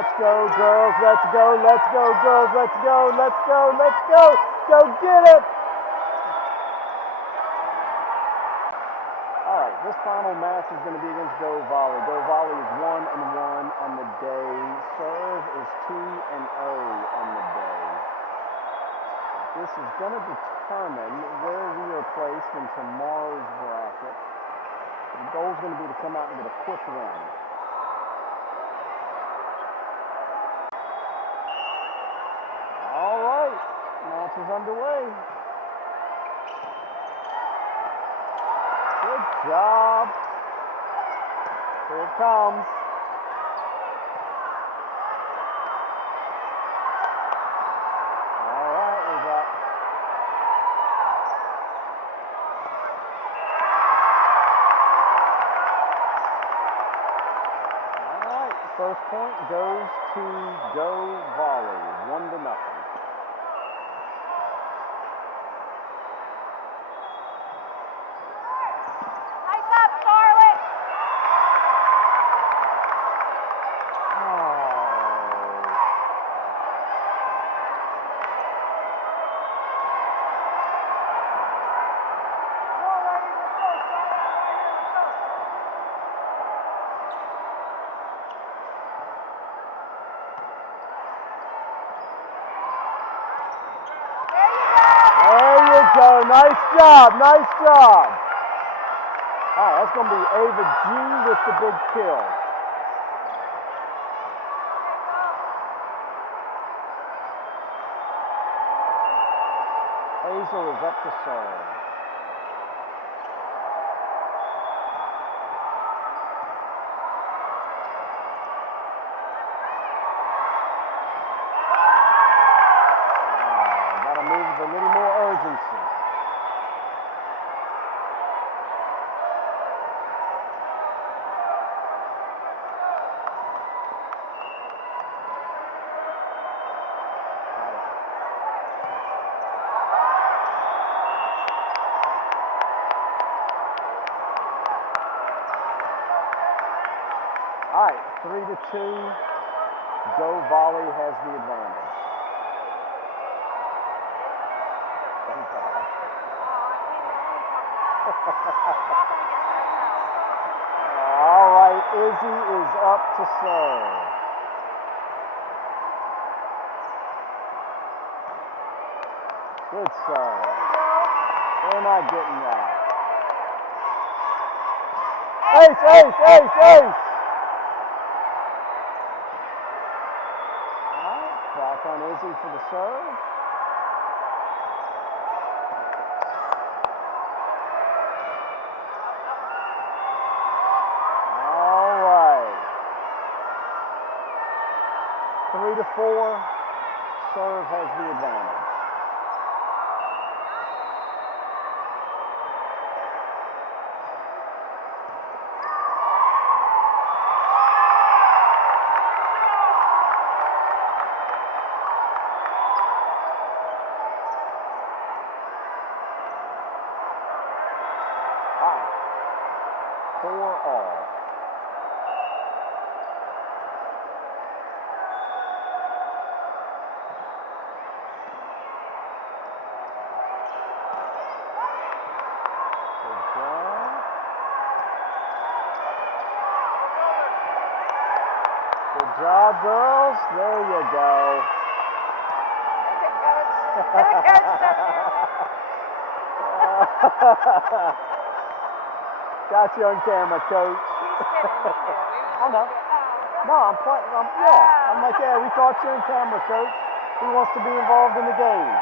Let's go, girls. Let's go. Let's go, girls. Let's go. Let's go. Let's go. Go get it. All right, this final match is going to be against Go Volley. Go Volley is 1-1 on the day. Serve is 2-0 on the day. This is going to determine where we are placed in tomorrow's bracket. The goal is going to be to come out and get a quick win. All right, match is underway. Good job. Here it comes. All right, we got first point goes to Go Volley, 1-0. Nice up, Charlotte. There you go. Nice job. Nice job. All right, that's going to be Ava G with the big kill. Hazel is up to serve. Got to move with a little more urgency. All right, 3-2. Go Volley has the advantage. All right, Izzy is up to serve. Good serve. They're not getting that. Ace, ace, ace, ace. All right, back on Izzy for the serve. All right. 3-4. Serve has the advantage. All right. 4-all. Good job, girls. There you go. Got you on camera, Coach. I know. No, I'm playing. Yeah. I'm like, yeah, we caught you on camera, Coach. Who wants to be involved in the game?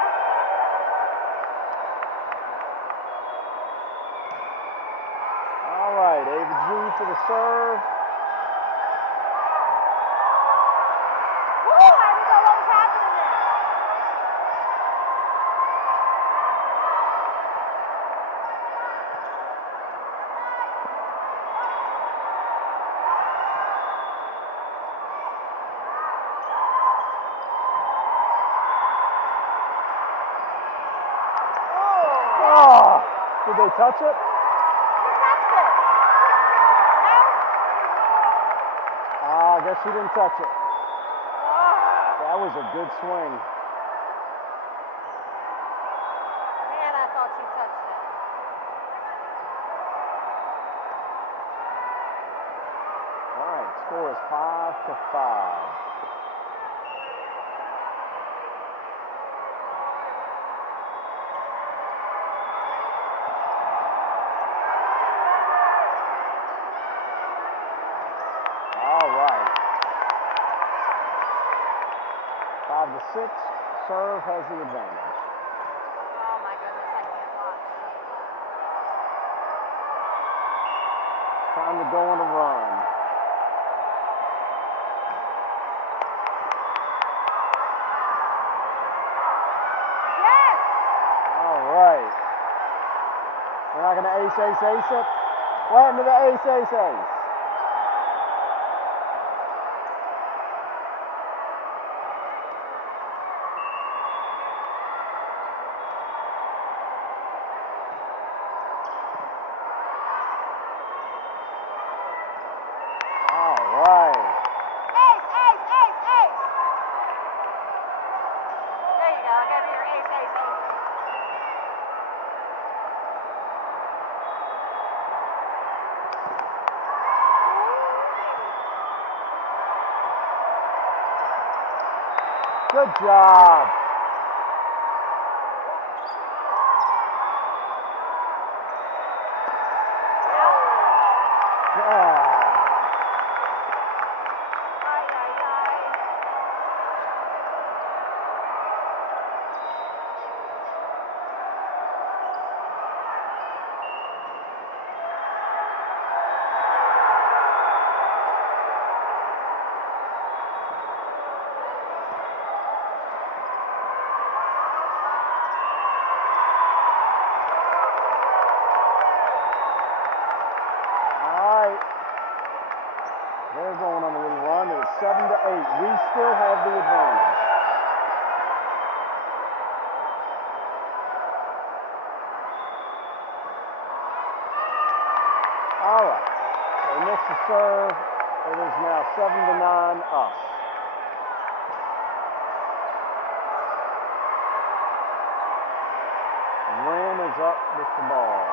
All right, Ava G for the serve. Did they touch it? I guess she didn't touch it. was a good swing. Man, I thought you touched it. All right, score is 5-5. All right. 5-6. Serve has the advantage. Oh my goodness, I can't watch. Time to go on a run. Yes! All right. We're not going to ace it. What happened to the ace? All right. Ace! There you go. I gave you your ace. Good job. Yeah. They're going on a little run. It's 7-8. We still have the advantage. All right. They missed the serve. It is now 7-9 us. Wren is up with the ball.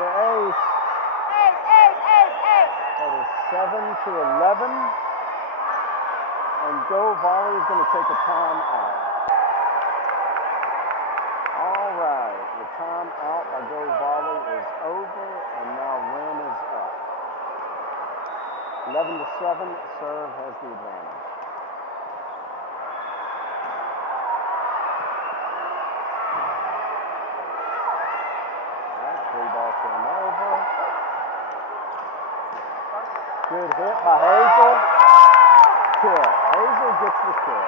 Ace! 7-11, and Go Volley is going to take a timeout. All right, the timeout by Go Volley is over, and now Wren is up. 11-7, serve has the advantage. All right, 3-ball turnover. Good hit by Hazel. Kill. Hazel gets the kill.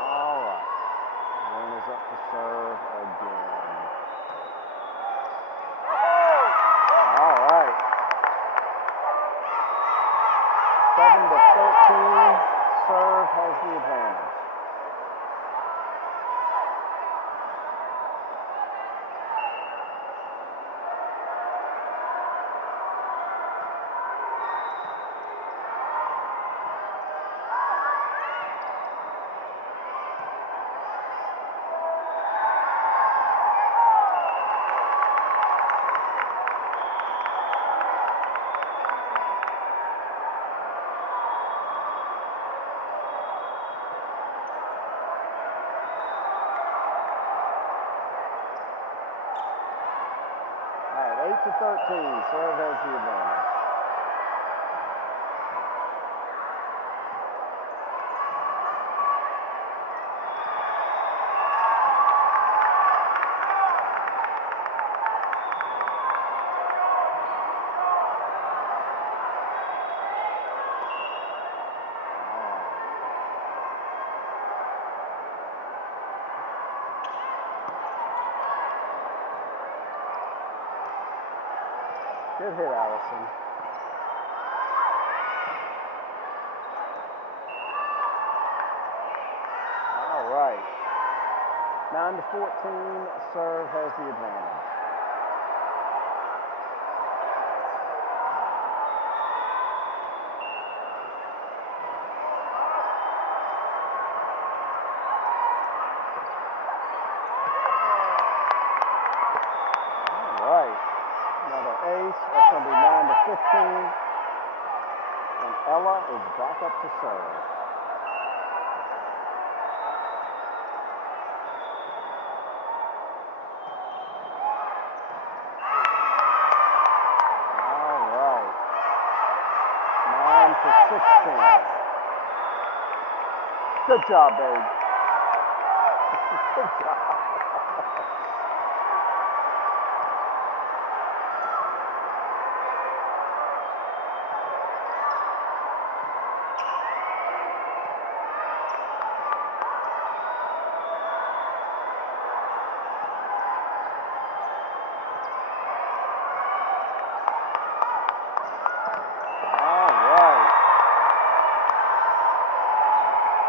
All right. Wren is up to serve again. All right. 7-13. Serve has the advantage. All right, 8-13. Serve has the advantage. Good hit, Allison. All right. 9-14, serve has the advantage. All right. Another ace. That's going to be 9-15. And Ella is back up to serve. All right. 9-16. Good job, babe. Good job.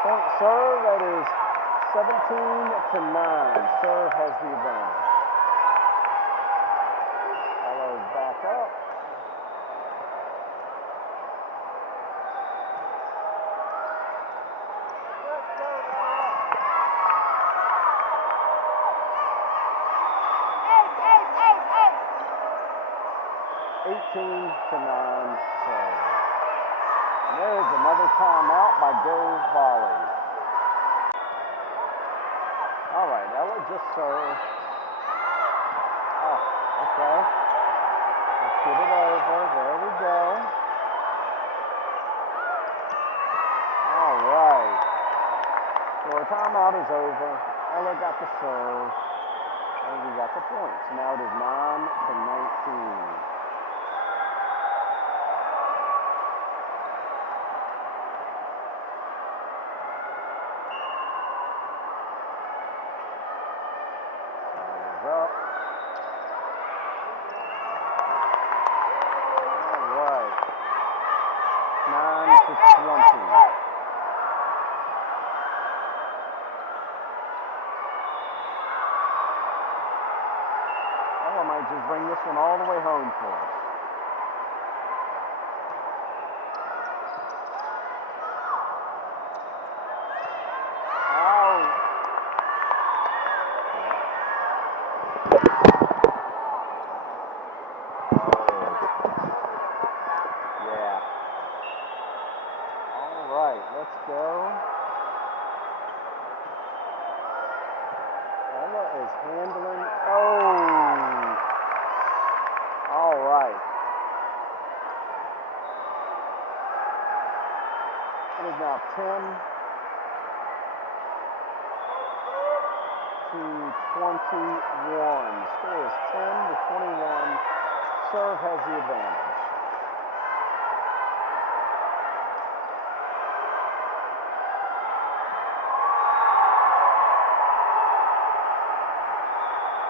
Point serve, that is 17-9. Serve has the advantage. Ella is back up. Ace, ace, ace, ace. 18-9 serve. And there's another timeout by Go Volley. All right, Ella just served. Oh, okay. Let's get it over. There we go. All right. So our timeout is over. Ella got the serve. And we got the points. Now it is 9-19. Up. All right. 9-20. Ella might just bring this one all the way home for us. Yeah. All right, let's go. Ella is handling. Oh. All right. It is now 10-21. The score is 10-21. Serve has the advantage.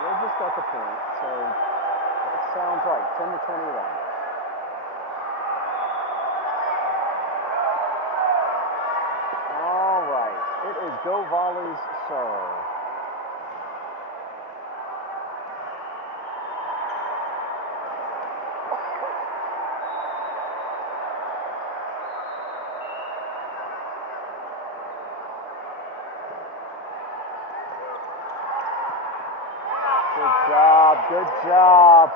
They just got the point, so that sounds right. 10-21. All right. It is Go Volley's serve. Good job, good job.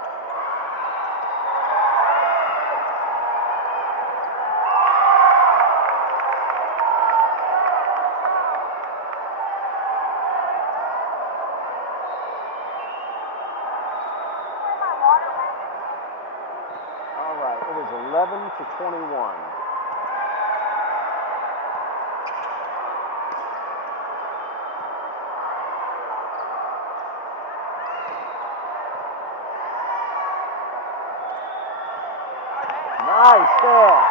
All right, it is 11-21. Nice hit.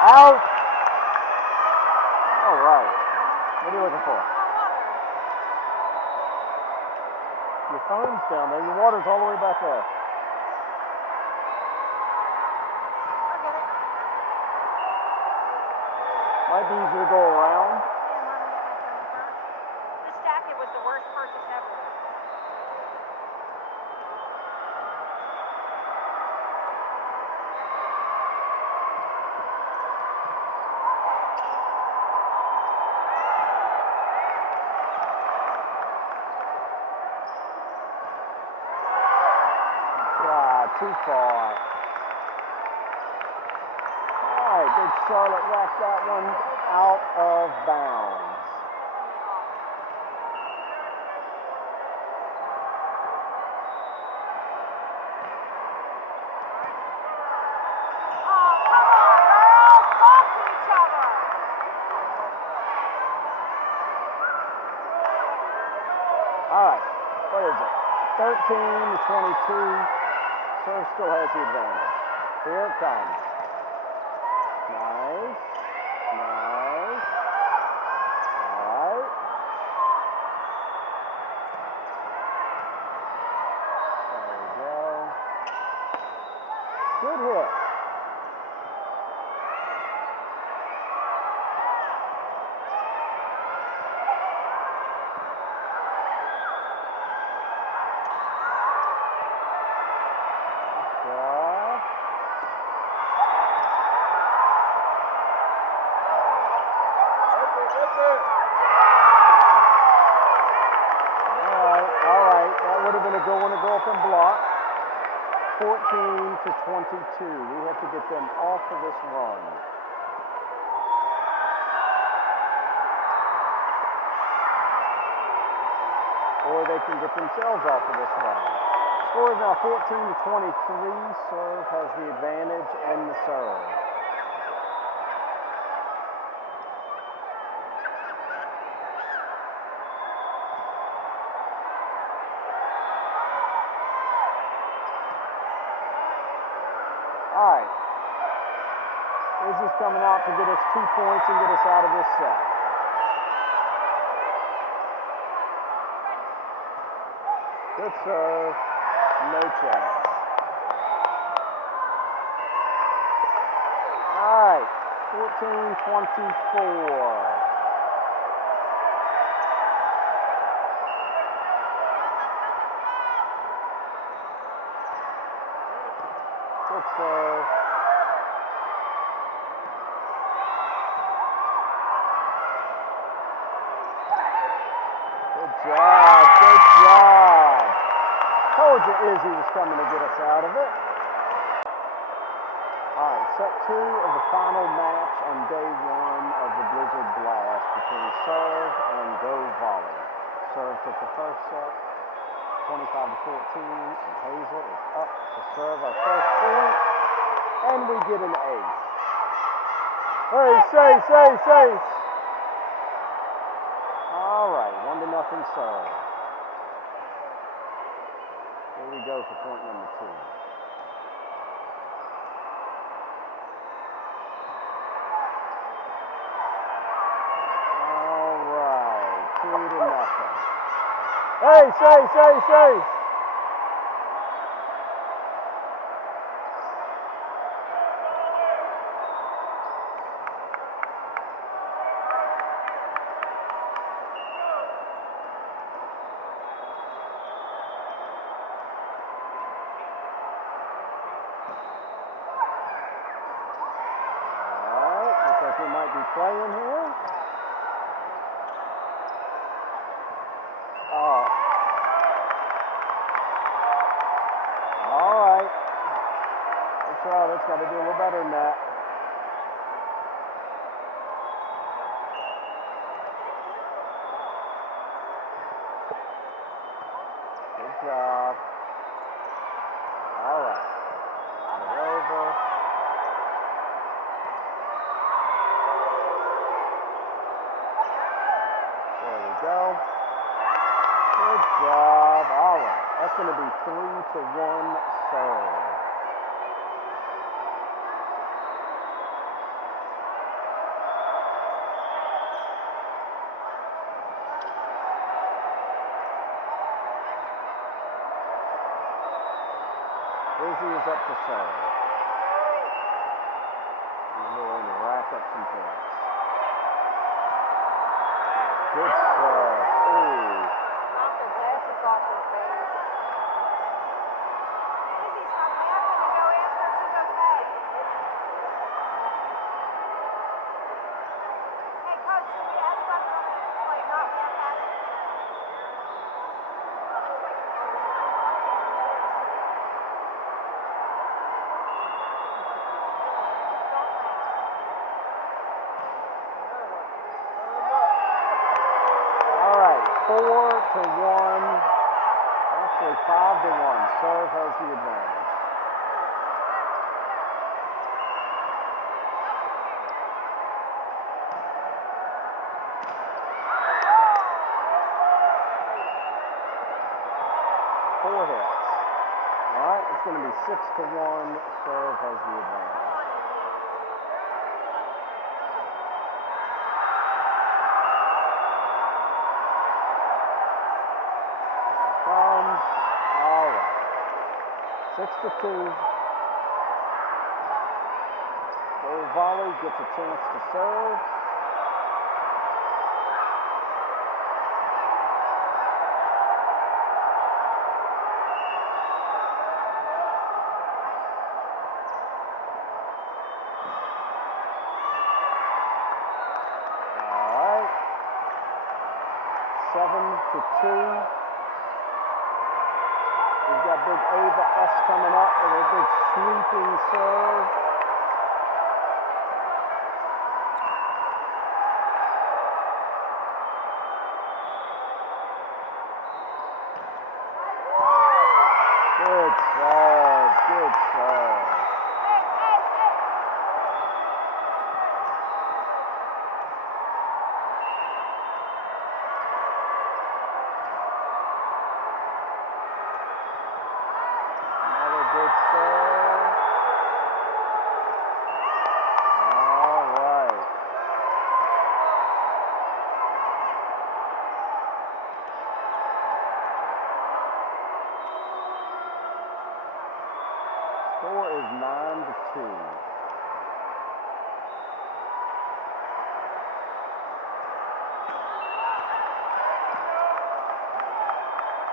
Out. All right. What are you looking for? Water. Your phone's down there. Your water's all the way back there. I'll get it. Might be easier to go around. Yeah, Mom, I get my phone first. This jacket was the worst purchase ever. Too far. All right, Big Charlotte rocked that one out of bounds. Oh, come on, girls. Talk to each other. All right, what is it? 13 to 22. Serve still has the advantage. Here it comes. Nice. Nice. All right. There we go. Good hit. Go up and block. 14 to 22. We have to get them off of this run. Or they can get themselves off of this run. Score is now 14 to 23. Serve has the advantage and the serve. All right. Izzy's coming out to get us 2 points and get us out of this set. Good serve. No chance. All right. 14-24. Good serve. Good job. Good job. Told you Izzy was coming to get us out of it. All right, set 2 of the final match on day 1 of the Blizzard Blast between Serve and Go Volley. Serve took the first set, 25 to 14, and Hazel is up to serve our first point, and we get an ace. Ace. All right, 1-0 serve. Here we go for point number 2. All right, 2-0. Ace. We might be playing here. Oh. All right. Charlotte's got to do a little better than that. Good job. All right. Get over. There we go. Good job. All right. That's going to be 3-1 serve. Halsey is up to serve. And they'll rack up some points. Good serve. Ooh. Knock their glasses off their face. Izzy, stop laughing and go ask her if she's okay. Hey, Coach, should we everybody want to like not laugh at it? Don't laugh. All right, 4-1. Actually, 5-1. Serve has the advantage. Four hits. All right, it's going to be 6-1. Serve has the advantage. Comes. All right. 6-2. Goal volley gets a chance to serve. All right. 7-2. We've got big Ava S coming up with a big sweeping serve. Good serve, good serve. Another good serve. All right. Score is 9-2.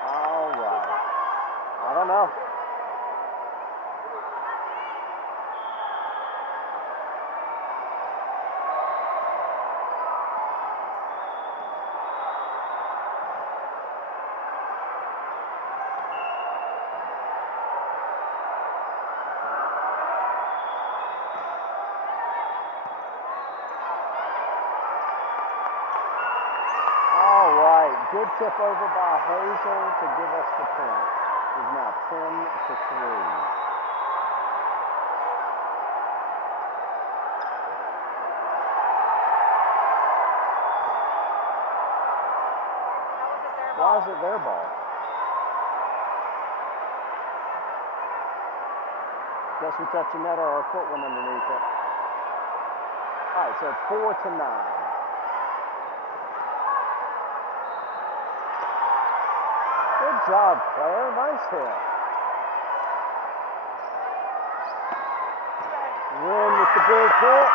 All right. I don't know. All right. Good tip over by Hazel to give us the point. It's now 10-3. That wasn't their Why ball. is it their ball? Guess we touched the net or our foot went underneath it. All right, so it's 4-9. Good job, Claire. Nice hit. Win with the big hit.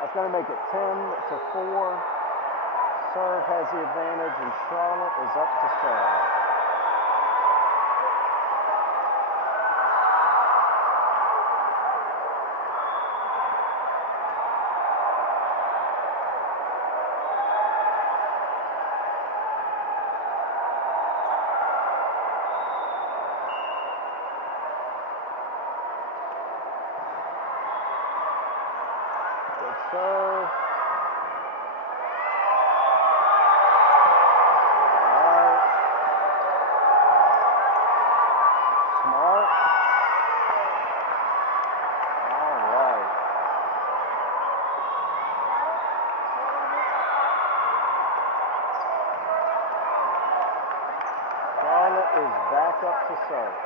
That's going to make it 10-4. Serve has the advantage, and Charlotte is up to serve. Good serve. All right. Smart. All right. Charlotte is back up to serve.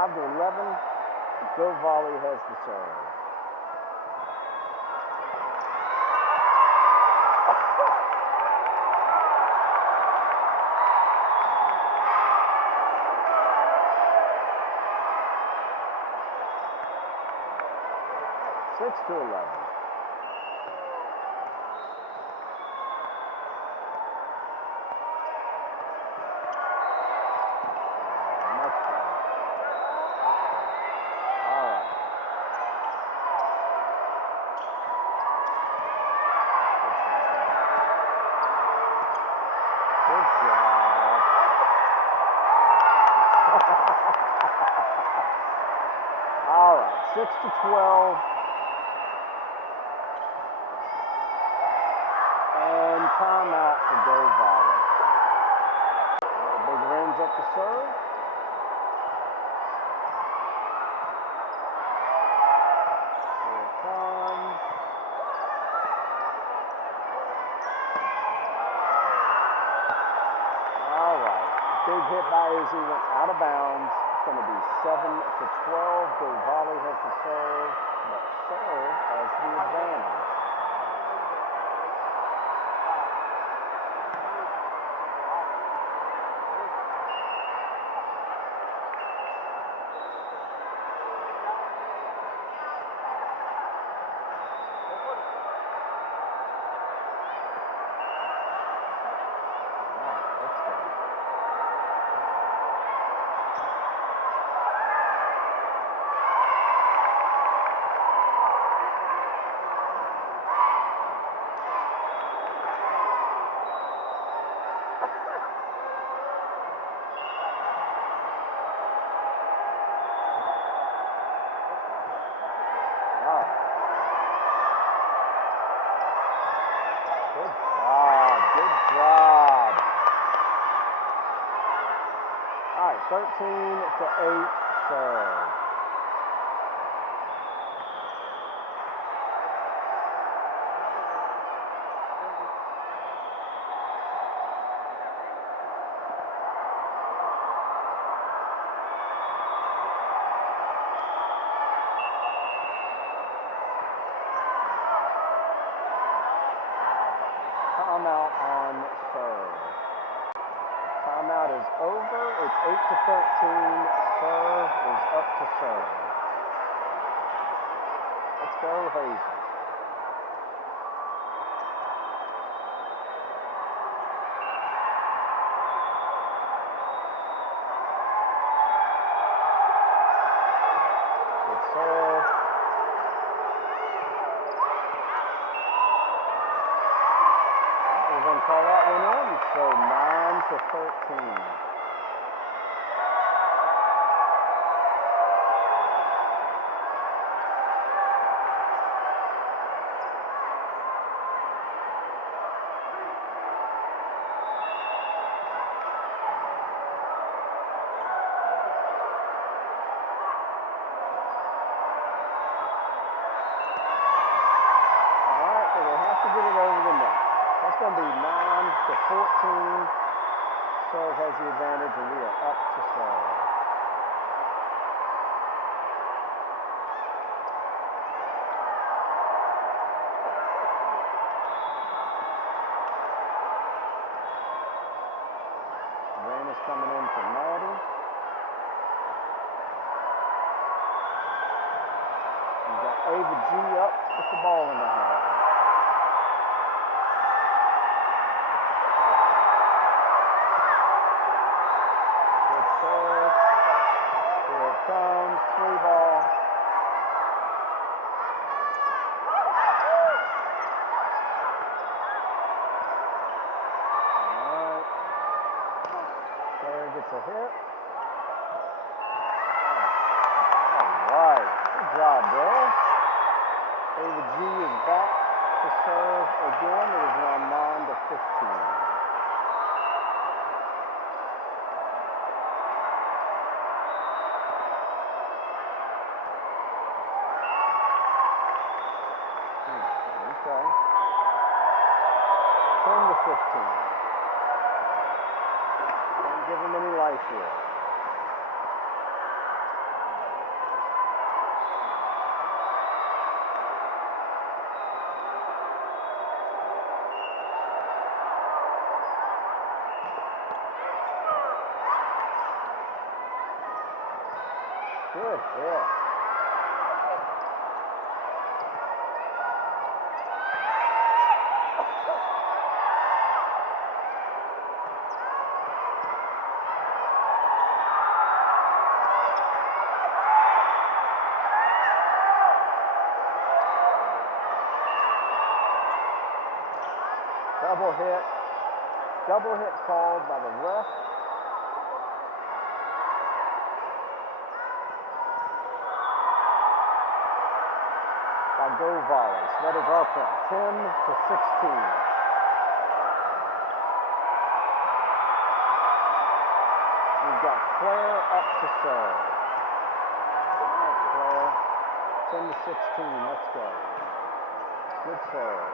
5-11. Go Volley has the serve. Six to 11. Much better. All right. Good job. All right. 6-12. And timeout for Go Volley. The Big Rens up to serve. Here it comes. All right. Big hit by Izzy went out of bounds. It's going to be 7-12. Go Volley has the serve, but serve has the advantage. Good job. All right, 13-8 serve. Timeout on serve. Timeout is over. It's 8-13. Serve is up to serve. Let's go, Hazel. Good serve. We're going to call that one in. So 9-13. Going to be 9-14. Serve has the advantage, and we are up to serve. Rain is coming in for Maddie. We've got Ava G up with the ball in her hand. Serve. Here it comes. 3-ball. Alright. Player gets a hit. Alright. Good job, girls. Ava G is back to serve again. It is now 9-15. Okay. 10-15. Can't give them any life here. Good hit. Double hit. Double hit called by the ref. By Go Volley. So that is our point. 10-16. We've got Claire up to serve. All right, Claire. 10-16. Let's go. Good serve.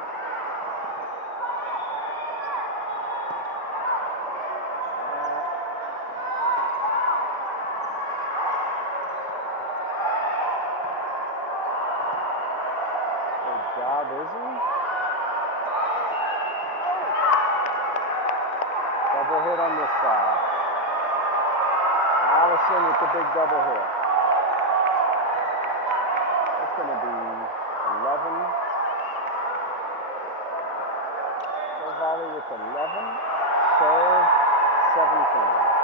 Good job, Izzy. Double hit on this side. Allison with the big double hit. That's going to be 11. Go Volley with 11. Serve 17.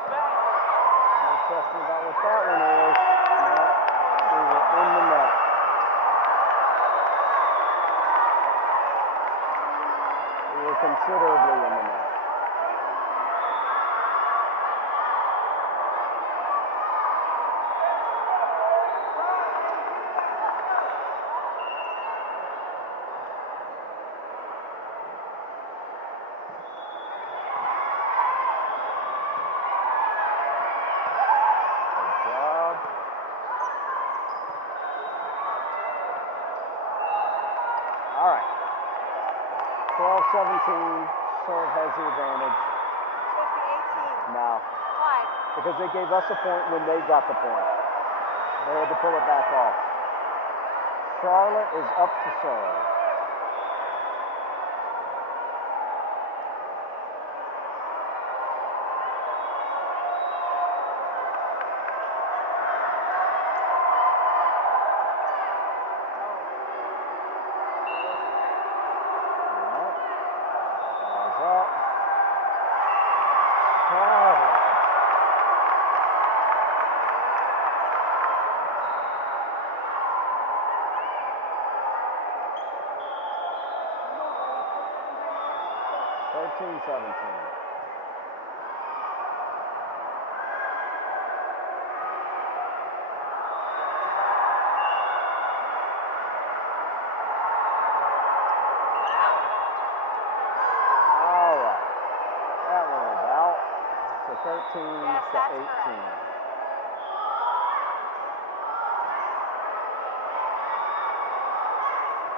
No question about what that one is. No, we were in the net. We were considerably in the net. Good job. All right. 12-17. Serve has the advantage. Supposed to be 18. No, Why? because they gave us a point when they got the point. They had to pull it back off. Charlotte is up to serve. All right. Ball's up. Charlotte. Thirteen, 17. All right. That one is out. So 13 Yes, to that's 18. correct.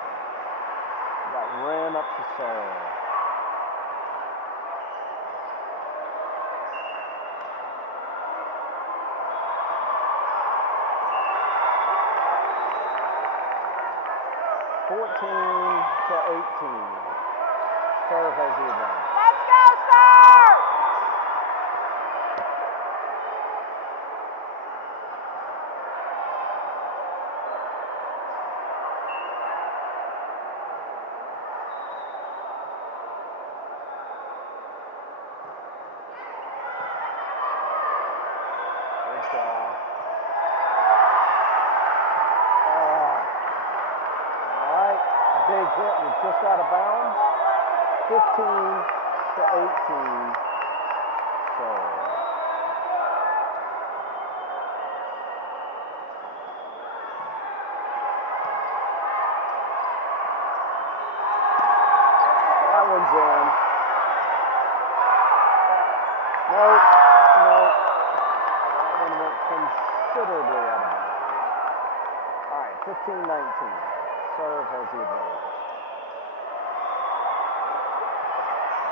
We got Ren up to serve. To 18. Serve has the advantage. Let's go, sir! Good job. All right. Big hit was just out of bounds. 15-18. Serve. That one's in. Nope. Nope. That one went considerably out of bounds. All right, 15-19. Serve has the advantage.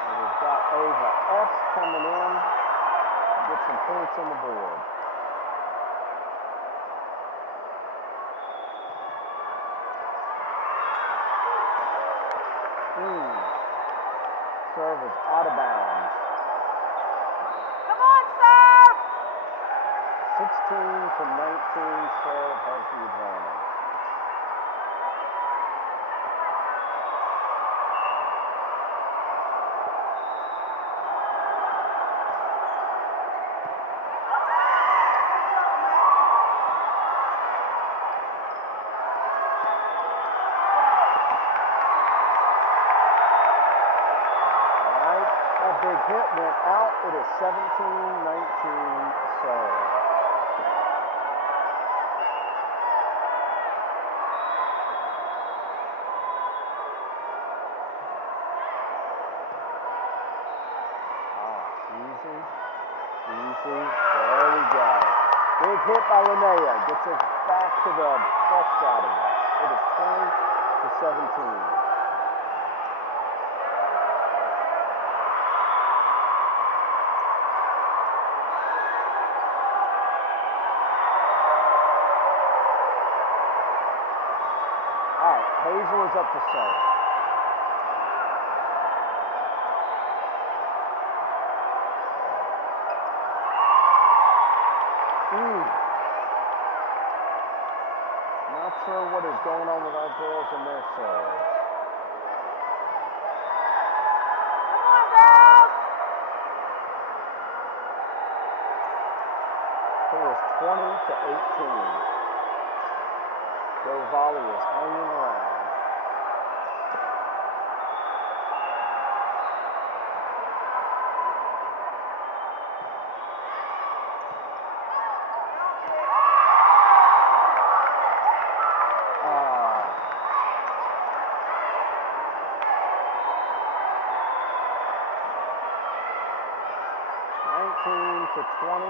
And we've got Ava S coming in to get some points on the board. serve is out of bounds. Come on, serve! 16-19, serve has the advantage. Big hit went out. It is 17-19 serve. Easy. There we go. Big hit by Linnea. Gets us back to the plus side of us. It is 20-17. Hazel is up to serve. Not sure what is going on with our girls and their serves. Come on, girls! It is 20-18. Go Volley is hanging around. To 20.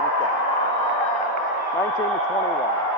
Okay. 19-21.